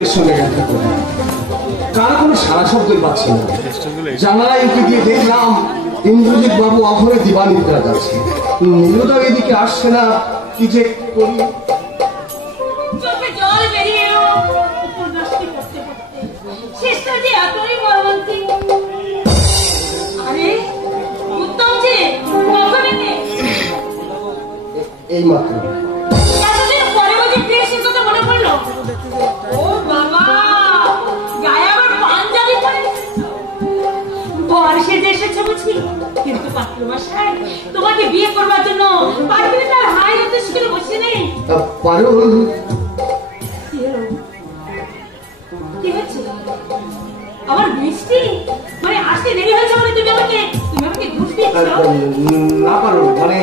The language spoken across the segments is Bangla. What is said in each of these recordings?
সঙ্গে দেখা করে কার কোনো সারা শব্দই পাচ্ছি না। জানালায় উঁকি দিয়ে দেখলাম ইন্দ্রজিৎ বাবু অঘরে দিবানিদ্রা যাচ্ছে। নীলদা এদিকে আসছে না, কি যে করি। এই মাত্র কিন্তু পাত্রমশাই তোমাকে বিয়ে করবার জন্য পাত্রীটা হাই হতে শিখে বসে নেই। পারুল কি হচ্ছে? আমার বৃষ্টি মানে আসতে দেরি হয়েছে বলে তুমি আমাকে ঘুষ দিচ্ছ? না পারুল, মানে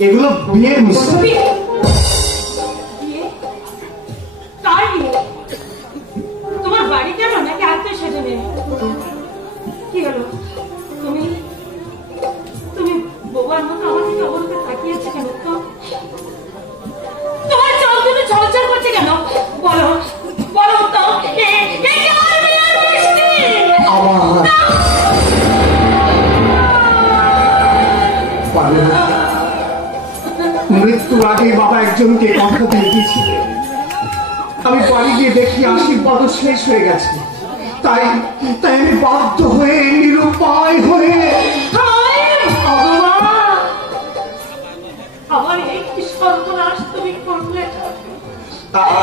এগুলো বিয়ের মিষ্টি। কার বিয়ে? তোমার বাড়ি কেন নাকি আত্মীয় স্বজনের? কি হলো? তুমি বোবার মতো আমার দিকে অবস্থা তাকিয়েছে কেন? তোমার চোখ দুটো ঝলঝল করছে কেন? বলো বলো তো। মৃত্যুর আগে বাবা একজনকে কথা দিয়ে দিয়েছিলেন, আমি বাড়ি গিয়ে দেখি আশীর্বাদও শেষ হয়ে গেছে। তাই আমি বাধ্য হয়ে নিরুপায় হয়ে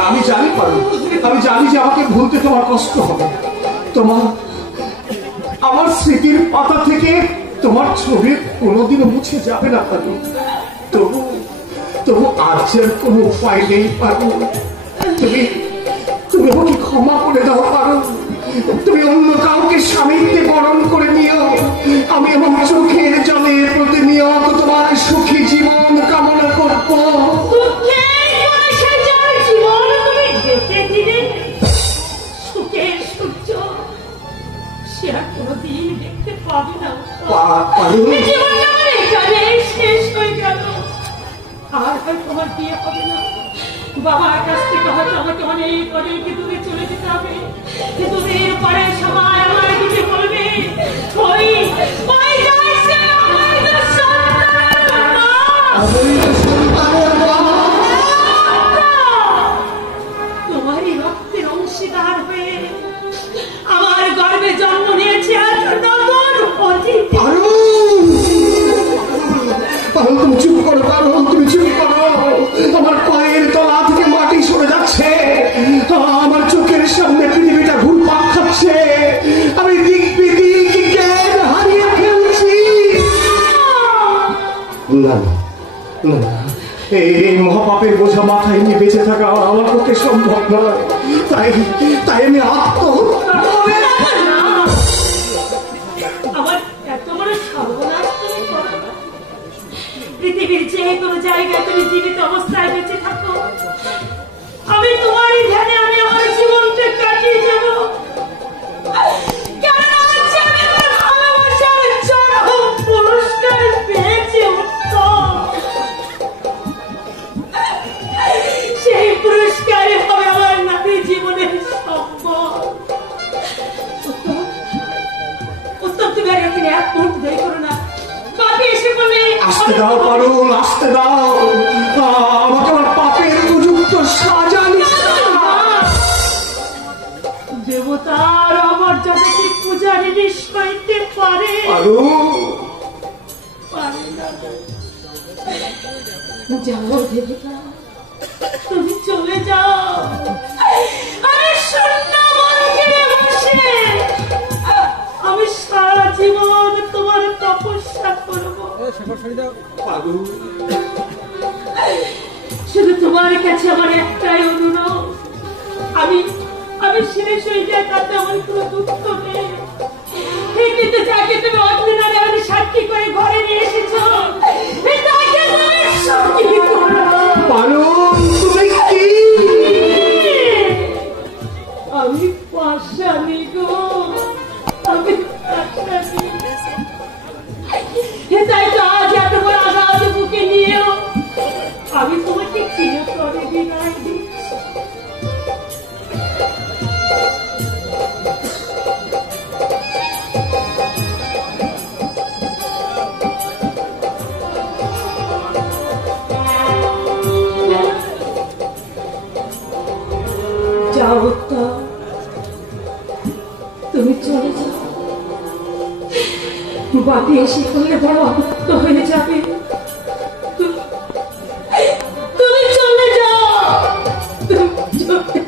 আমি জানি পারো, আমি জানি যে আমাকে ভুলতে তোমার কষ্ট হবে। আমার স্মৃতির পাতা থেকে তোমার ছবি কোনোদিনও মুছে যাবে না পারো। তবু আজের কোনো উপায় নেই পারো। তুমি আমাকে ক্ষমা করে দাও পারো। তুমি অন্য কাউকে স্বামীকে বরণ করে নিও। আমি আমার চোখের জলে প্রতিনিয়ত তোমার সুখী জীবন কামনা করব। সে আর কোনোদিন দেখতে পাবে না। শেষ হয়ে গেল, আর তোমার বিয়ে হবে না। বাবার কাছ থেকে হয়তো আমাকে অনেক দূরে চলে যেতে হবে। দূরের পরে সবাই আমার দিকে বলবে তোমারই রক্তের অংশীদার হয়ে আমার গর্ভে জন্ম নিয়েছে তুমি চুপ করো পারো, তুমি চুপ করো। আমার পায়ের তলা থেকে মাটি সরে যাচ্ছে, আমার চোখের সামনে পৃথিবীটা ঘুরপাক খাচ্ছে, আমি দিক বিদিক জ্ঞান হারিয়ে ফেলছি। না না, এই মহাপাপের বোঝা মাথায় নিয়ে বেঁচে থাকা আমার পক্ষে সম্ভব নয়। তাই আমি আত্মহত্যা করে। আমার এত বড় সর্বনাশ তুমি করো? পৃথিবীর যে কোনো জায়গায় তুমি জীবিত অবস্থায় বেঁচে থাকো, আমি তোমারই ধ্যানে আমি আমার জীবনটা কাটিয়ে যাব। পুরস্কার পেয়েছে উত্তম, সেই পুরস্কারে হবে আমার নারী জীবনের সম্পদ। উত্তম তুমি আর এখানে এক মুহূর্ত দেরি করো না। বাকি এসে বলে আসতে দাও পারুল, আসতে দাও। আমাকে আমার পাপের উপযুক্ত সাজা দেবতার অমর্যাদা কি পূজারী নিষ্কাইতে পারে? যাও দেবতা, তুমি চলে যাও। আমি শূন্য মন্দিরে বসে আমি সারা জীবন তোমার তপস্যা করবো। শুধু তোমার কাছে আমার একটাই অনুরোধ, আমি শেষ হয়ে যাই, তাতে আমার কোনো দুঃখ নেই। কিন্তু যাকে তুমি অর্ডিনারি আমি সাক্ষী করে ঘরে নিয়ে এসেছো, তাকে তুমি সঙ্গী করো। আমি পাশানি গো, আমি পাশানি। তাই তো আজ এত বড় আঘাত বুকে নিয়েও আমি তোমাকে চিরতরে বিদায় দিচ্ছি। যাও উত্তম, তুমি চলে যাও। বাতি এসে করলে বড় আনন্দ হয়ে যাবে। তুমি চলে যাও, তুমি চলে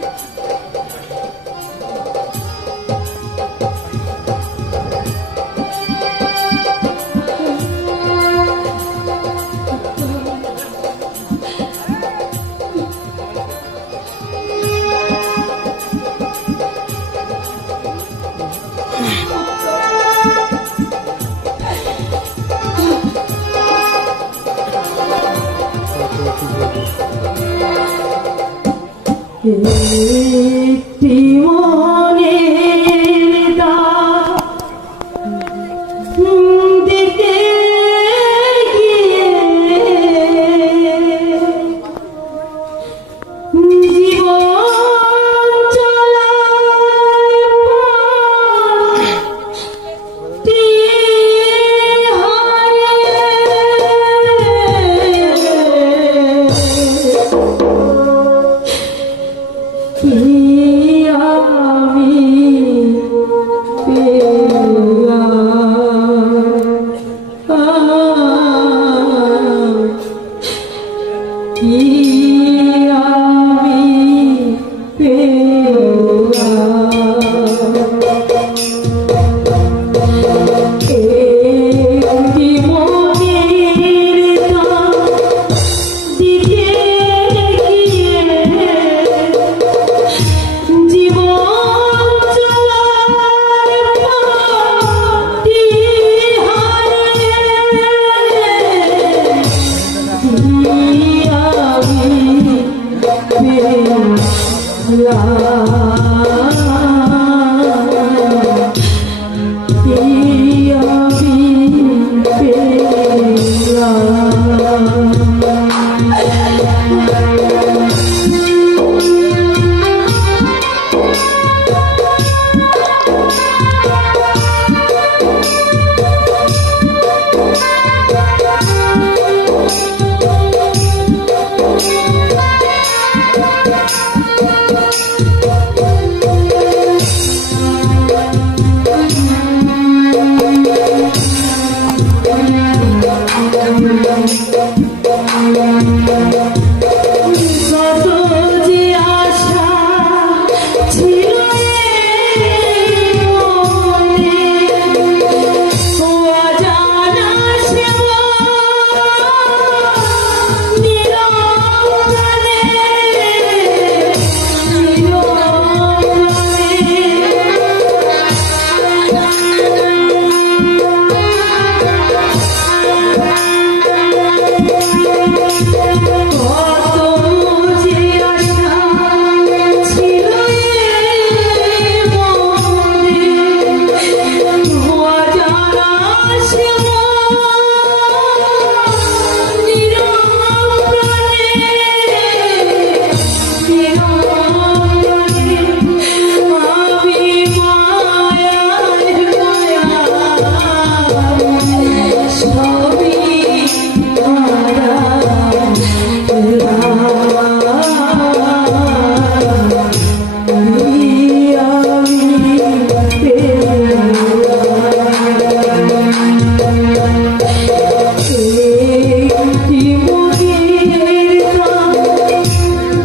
একটি মনের দাম দিতে গিয়ে জীবন চলাতে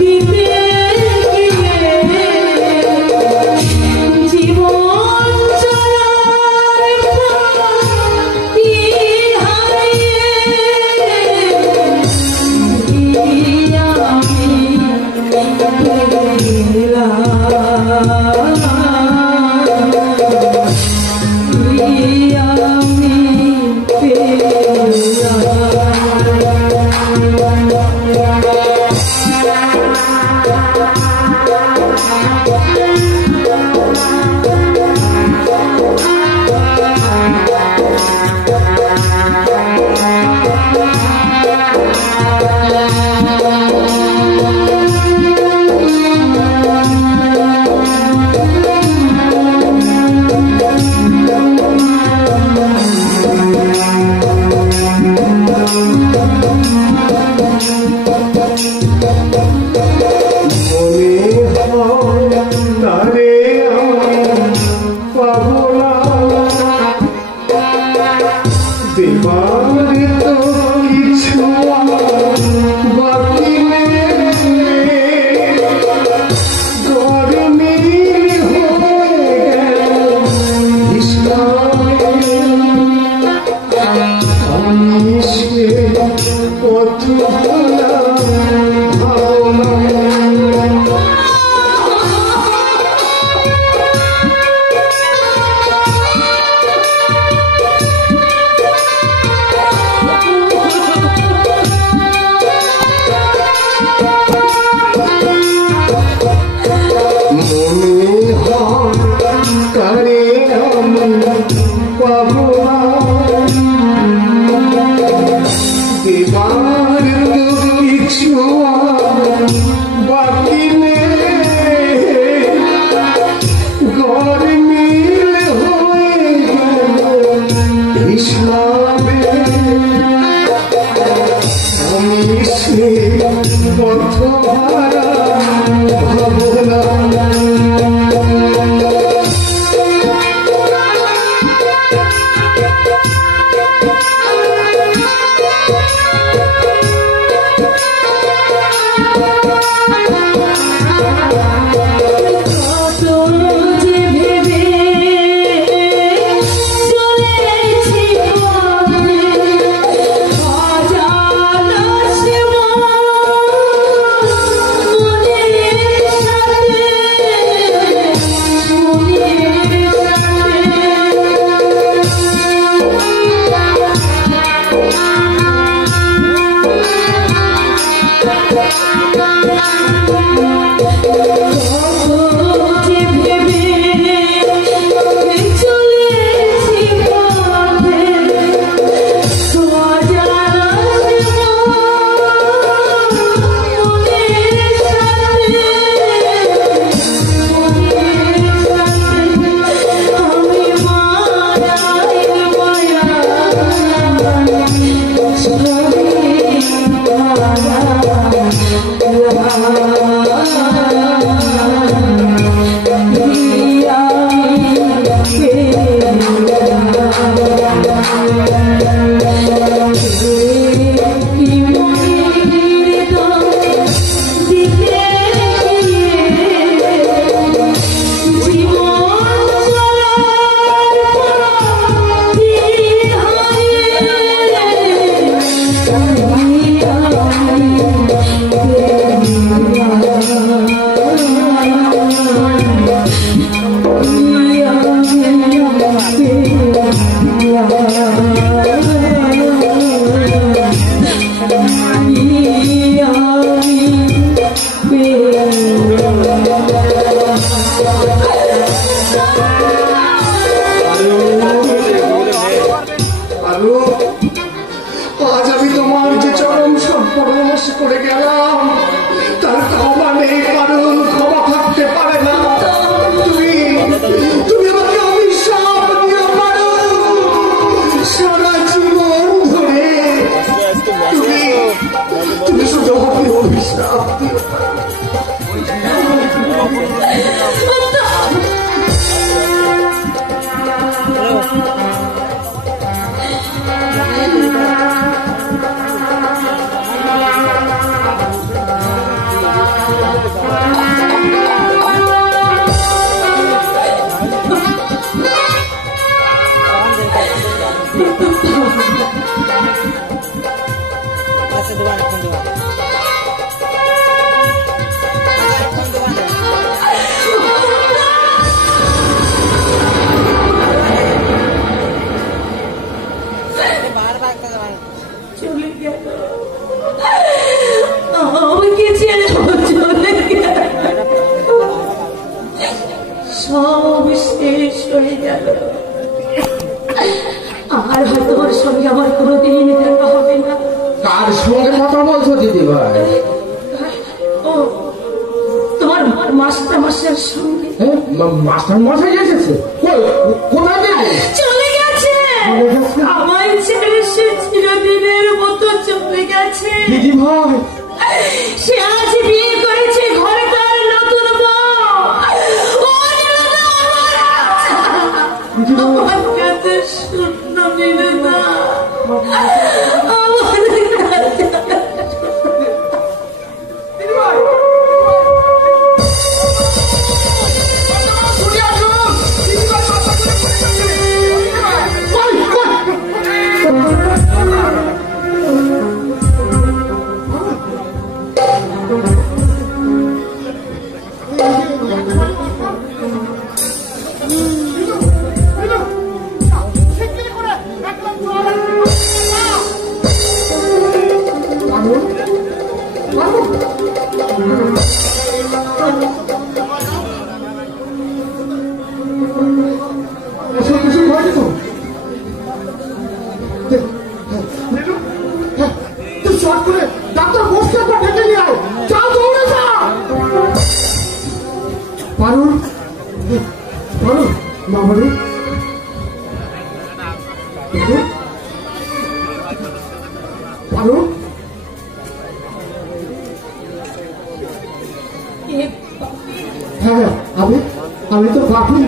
দিতে তারে পাবনা দেবার তো কিছু বাকি গরমে হয়ে গেল আমি সে পথ আজ আমি তোমার যে চরম সর্বনাশ করে গেলাম তার ক্ষমা নেই, কারণ ক্ষমা থাকতে পারে না। তুমি আমাকে অভিশাপ দিও পারো সারা জীবন ধরে, তুমি শুধু আমাকে অভিশাপ দিও পারো। সব শেষ হয়ে গেল, আর হয়তো ওর সঙ্গে আমার কোনোদিন দেখা হবে না। কার সঙ্গে কথা বলছো দিদি ভাই? ও তোমার মাস্টার মাসের সঙ্গে। মাস্টার মশাই এসেছে? কোথায় গেলে? চলে গেছে, আমায় ছেড়ে সে চিরদিনের মতো চলে গেছে। দিদি ভাই সে আজ বিয়ে করেছে, ঘরে তার নতুন বউ। আমি তো বাকি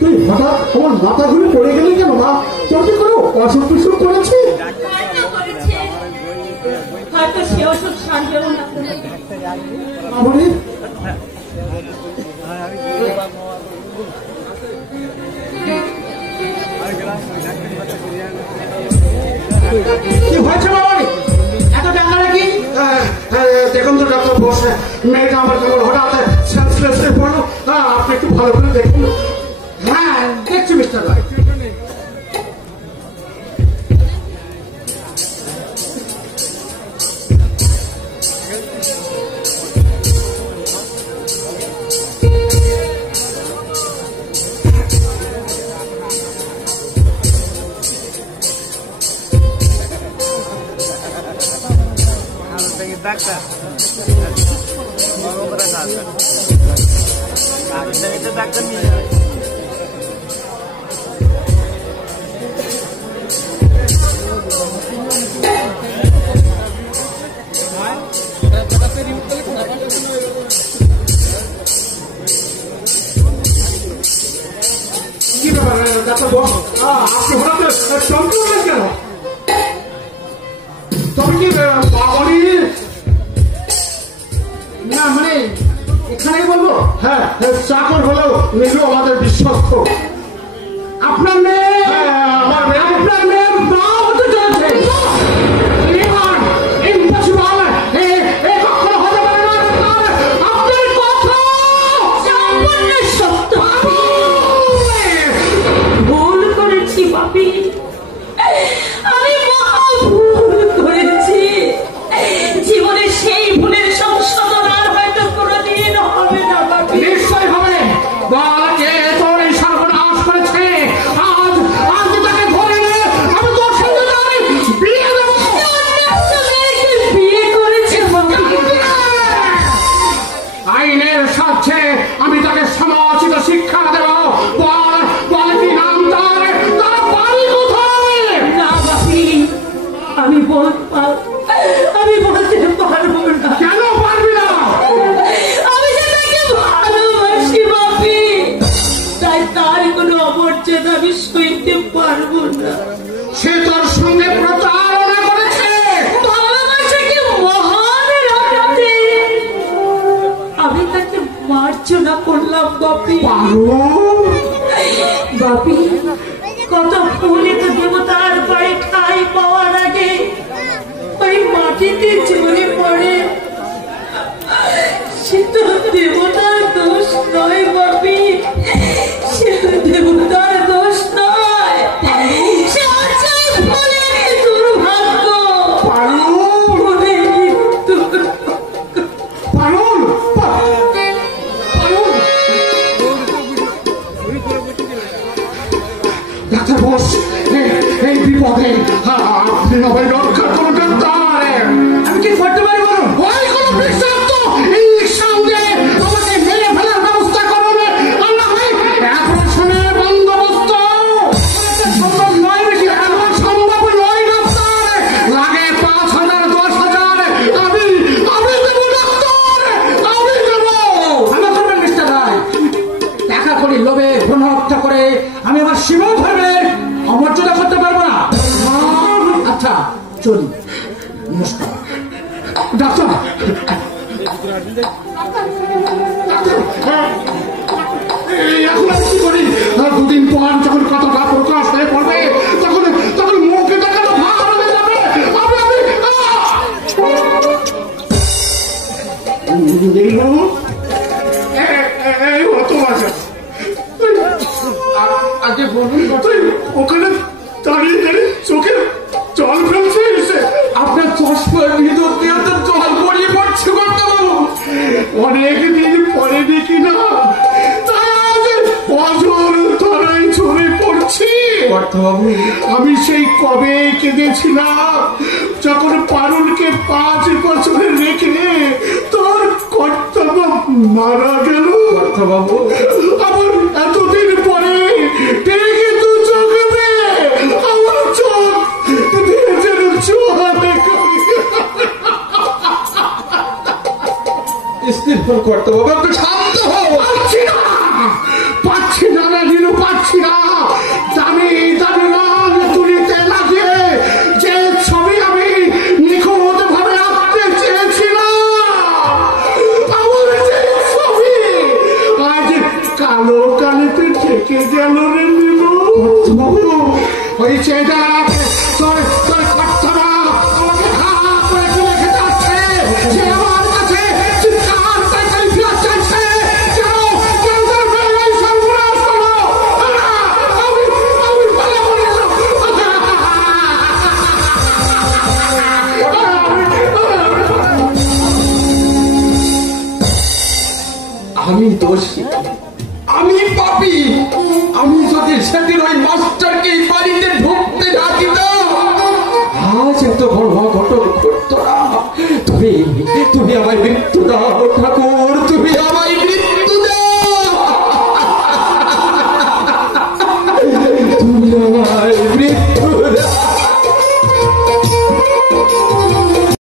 তুই হঠাৎ আমার মাথা ঘুরে পড়ে গেলি কেন মা? তোর কি কোনো অসুখ টুসুখ করেছে? হয়তো সে ওষুধ শান্তিও না। আমারে কি হয়েছে বাবারে? এত টাকা নাকি? দেখুন তো ডাক্তার বসে, মেয়েটা আমার কেমন হঠাৎ সেন্সলেস হয়ে পড়লো। আপনি একটু ভালো করে দেখুন। হ্যাঁ দেখছি মিস্টার রায়। Doctor, mau berapa? Itu doctor ni. কি ব্যাপার ডাক্তার বস? আপনি হঠাৎ চমকে উঠলেন কেন? তবে কি বাবারি? না মানে এখানেই বলবো। হ্যাঁ চাকর হলেও নিজে আমাদের বিশ্বস্ত। আপনার মেয়ে আমার মেয়ে আপনার মেয়ে মা হতে চলেছে। কখনো হতে পারে না। আপনার কথা সম্পূর্ণ সত্য। ভুল করেছি বাপি, আমি মহা ভুল করেছি। জীবনে সেই ভুলের সংশোধন আর হয়তো কোনোদিন হবে না বাপি। নিশ্চয় হবে। বাবাকে তোর এই সর্বনাশ করেছে। আজ আজ তাকে ধরে নে, আমি তোর সঙ্গে তার বিয়ে দেবো। বিয়ে করেছে আইনের স্বার্থে আমি তাকে সময়োচিত শিক্ষা দেব। বলে কি নাম তার? তার বাড়ি কোথায়? না বাপি, আমি বলতে পারবো না। কেন পারবি না? আমি যে তাকে ভালোবাসি বাপি, তাই তার কোনো অমর্যাদা আমি সইতে পারবো না। সে তোর সঙ্গে প্রতারণা করেছে। ভালোবাসা কি মহান রাখাতে আমি তাকে মার্জনা করলাম বাপি। বাপি, কত ফুলে তো দেবতার পায়ে ঠাই পাওয়ার আগে ওই মাটিতে ঝরে পড়ে। সে তো দেবতার দোষ নয় বাপি, সে দেবতার দোষ নয়, সে হচ্ছে ফুলের দুর্ভাগ্য। ফুলের ডাক্তার বস, এই বিপদে আপনি নয় রক্ষা করবেন তার। আমি কি করতে পারি বলুন? ওই কোনো বিষাক্ত ইঞ্জেকশন দিয়ে আমাকে মেরে ফেলার ব্যবস্থা করুন। আল্লাহ ভাই অপারেশনের বন্দোবস্ত সম্ভব নয় বেশি, এমন সম্ভব নয় ডাক্তার। লাগে 5,000 10,000 আমি দেবো ডাক্তার, আমি দেবো। ভালো করবেন মিস্টার রায়। টাকা করি লোভে ভ্রণ হত্যা করে আমি আমার সীমা ধর্মের অমর্যাদা করতে পারবো না। আচ্ছা চলি, নমস্কার। ডাক্তার এখন আমি কি করি? 2 দিন পর যখন কথাটা প্রকাশ হয়ে পড়বে তখন মুখে দেখানো ভার হয়ে যাবে। আমি তুই ওখানে দাঁড়িয়ে দাঁড়িয়ে চোখে জল ফেলছিস? আপনার চশমার ভিতর দিয়ে তো জল গড়িয়ে পড়ছে কর্তাবাবু। অনেক দিন পরে দেখি না, তাই আজ অজর ধরাই ঝরে পড়ছি। কর্তাবাবু, আমি সেই কবে কেঁদেছিলাম যখন পারুলকে 5 বছরে রেখে তোর কর্তব্য মারা গেল। কর্তাবাবু, আবার এতদিন পরে দেখে দু চোখ দিয়ে আমার চোখ দিয়ে যেন জোয়ারে করে। স্থির হন কর্তাবাবু, একটু শান্ত হও। পাচ্ছি না না নীলু, পাচ্ছি না। দামি দামি রং তুলিতে লাগিয়ে যে ছবি আমি নিখুঁত ভাবে আঁকতে চেয়েছিলাম, আমার যে ছবি আজ কালো কালিতে থেকে গেল রে নীলু। ওই চেয়ে তোর তোর কর্তারা আমাকে খারাপ করে তুলে খেতে আসছে, সে আমার কাছে চিৎকার করে ফেরত চাইছে। কেন কেন তোর মেয়ে এই সর্বনাশ করলো? আমি আমি পালা করে আমি দোষী, আমি পাপী। আমি যদি সেদিন ওই মাস্টারকে